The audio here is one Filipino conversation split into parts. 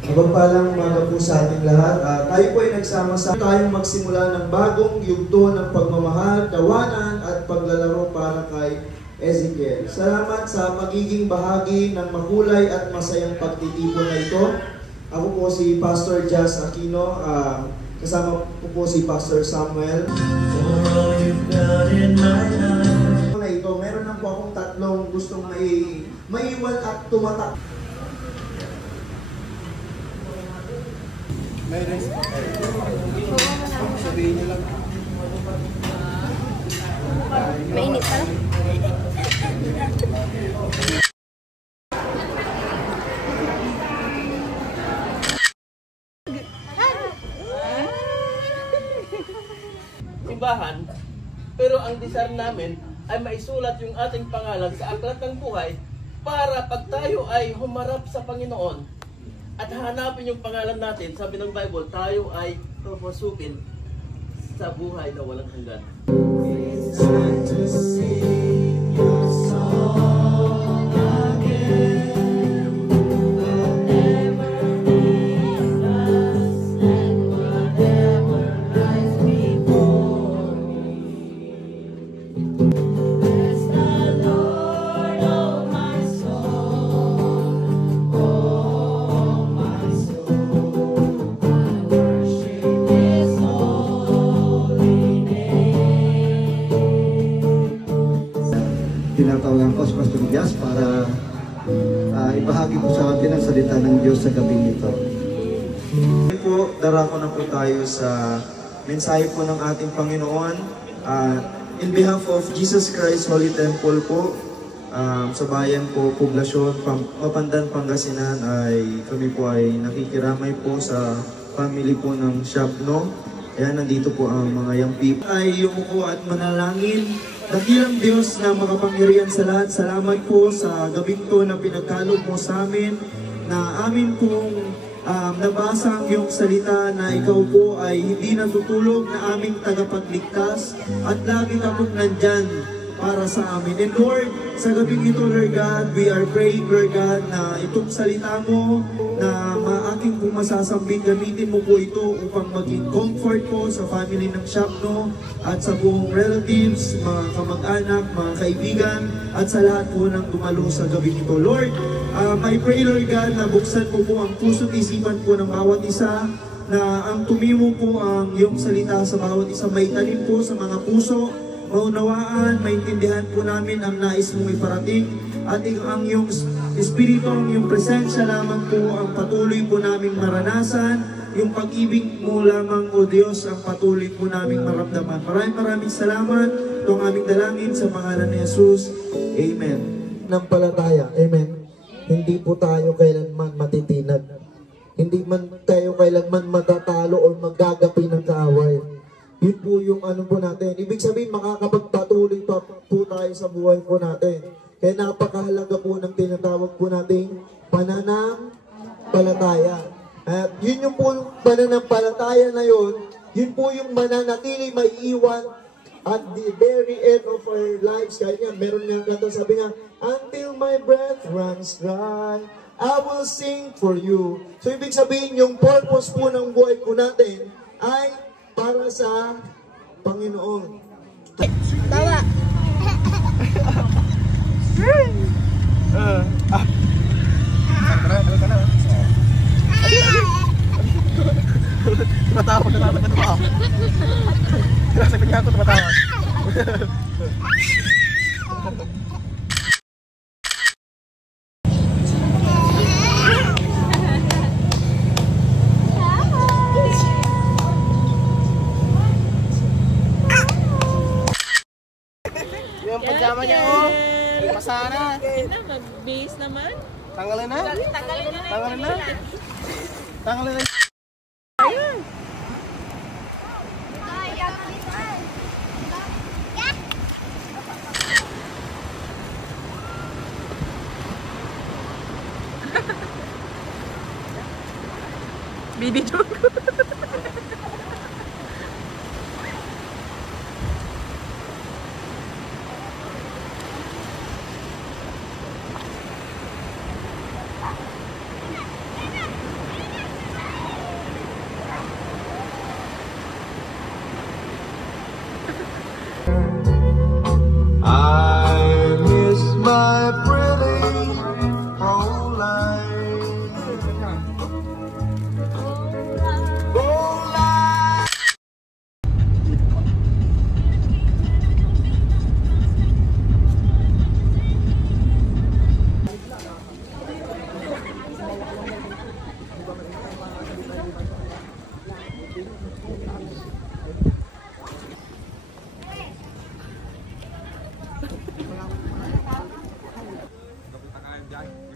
Mapagpalang umaga po sa ating lahat. Tayo po ay nagsama-sama tayong magsimula ng bagong yugto ng pagmamahal, tawanan at paglalaro para kay Ezekiel. Salamat sa magiging bahagi ng makulay at masayang pagtitipon na ito. Ako po si Pastor Jazz Aquino, kasama po si Pastor Samuel. Na ito, meron na po akong tatlong gustong maiwan at tumatak. May risk. Sabihin nyo lang. Mainit pa? Simbahan, pero ang desire namin ay maisulat yung ating pangalan sa aklat ng buhay para pag tayo ay humarap sa Panginoon at hanapin yung pangalan natin, sabi ng Bible, tayo ay papasukin sa buhay na walang hanggan. Tinatawagan ko si Pastor Jazz para ibahagi po sa atin ang salita ng Diyos sa gabing ito. Po, darako na po tayo sa mensahe po ng ating Panginoon. In behalf of Jesus Christ Holy Temple po, sa bayan po, poblasyon, Mapandan, Pangasinan, ay kami po ay nakikiramay po sa family po ng Shapno. Ayan, nandito po ang mga young people. Ay yumuko at manalangin. Dakilang Diyos na makapangyarihan sa lahat, salamat po sa gabing to na pinagkaloob mo sa amin, na amin pong nabasa ang iyong salita na ikaw po ay hindi natutulog, na aming tagapagligtas at lagi ka pong nandyan para sa amin. And Lord, sa gabing ito, Lord God, we are praying, Lord God, na itong salita mo na aking pong masasambing, gamitin mo po ito upang maging comfort po sa family ng Shapno at sa buong relatives, mga kamag-anak, mga kaibigan, at sa lahat po ng dumalo sa gabing ito. Lord, I pray, Lord God, na buksan mo po ang puso't isipan po ng bawat isa, na ang tumimo po ang iyong salita sa bawat isa, may talim po sa mga puso, maunawaan, maintindihan po namin ang nais mong iparating, at ang iyong Espiritu, ang iyong presensya lamang po ang patuloy po naming maranasan, yung pag-ibig mo lamang, O Diyos, ang patuloy po naming maramdaman. Maraming salamat. Ito ang aming dalangin sa pangalan ni Jesus. Amen. Nampalataya. Amen. Hindi po tayo kailanman matitinag. Hindi man tayo kailanman matatalo o magagapi ng kaaway. Yun po yung ano po natin. Ibig sabihin, makakapagpatuloy pa po tayo sa buhay po natin. Kaya napakahalaga po ng tinatawag po nating pananampalataya. At yun yung po yung pananampalataya na yun po yung mananatili, maiiwan at the very end of our lives. Kaya nga, meron nga ganito, sabi nga, until my breath runs dry, I will sing for you. So ibig sabihin, yung purpose po ng buhay po natin ay para sa Panginoon. Tawa! Tumatawa na lang ako. Sabi niya ako tumatawa. Yung pajama niya, oh. Pasana. Mag-base naman. Tanggalin na. Tanggalin na. Tanggalin na. Baby joke.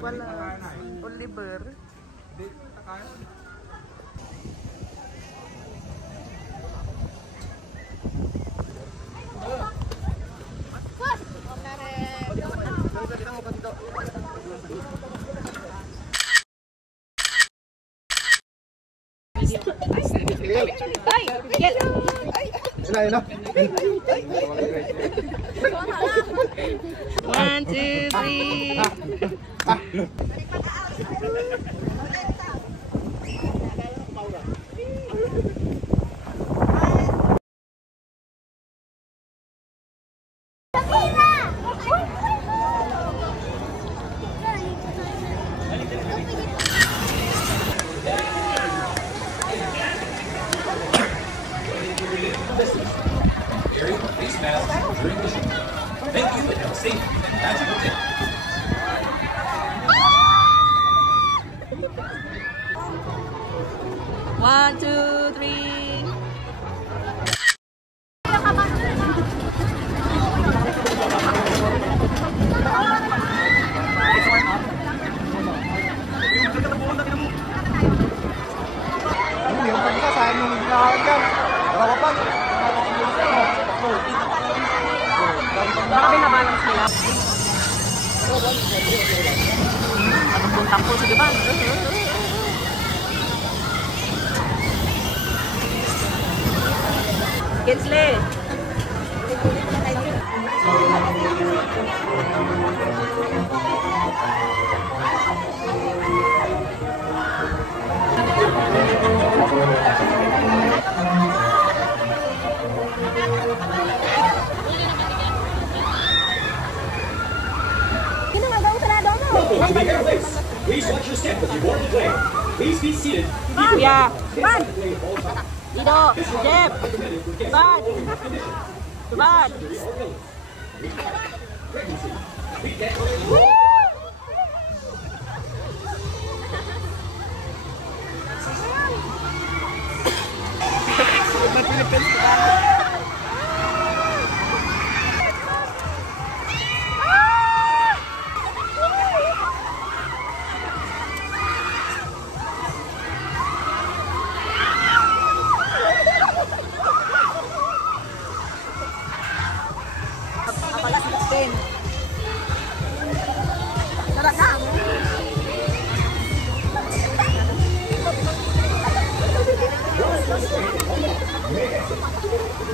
Wala. Oliver. One, two, three. One, two, three. Baka binabalance nila. Anong buntang po sa diba? Kinsley! Please watch your step as you board the plane. Please be seated. Yeah! Bad! Dito! Jeff! Bad! Bad!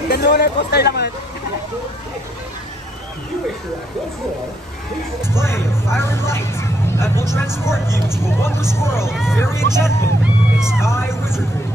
Ganda na yung poster naman. Play of Fire and Light that will transport you to a wondrous world of fairy enchantment and sky wizardry.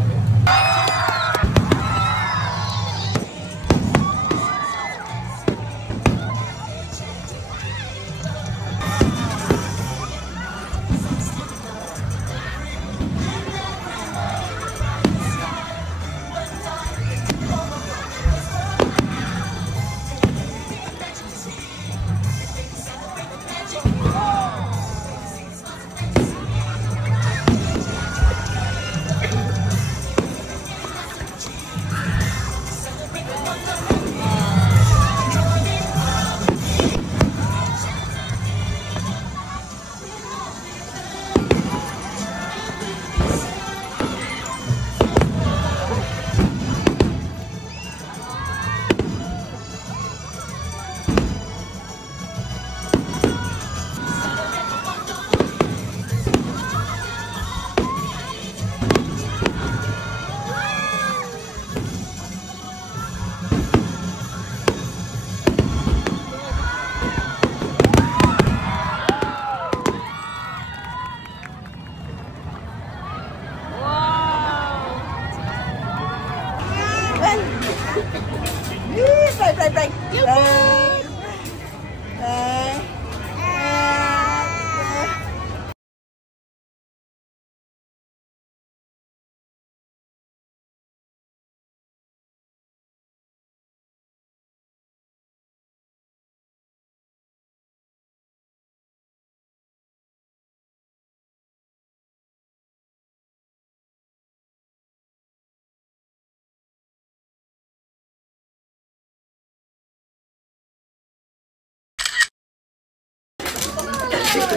Kita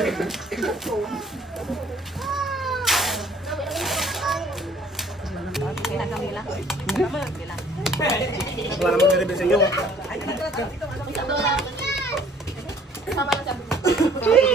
kami lang. Wala namang niribig sa inyo. Sama lang siya.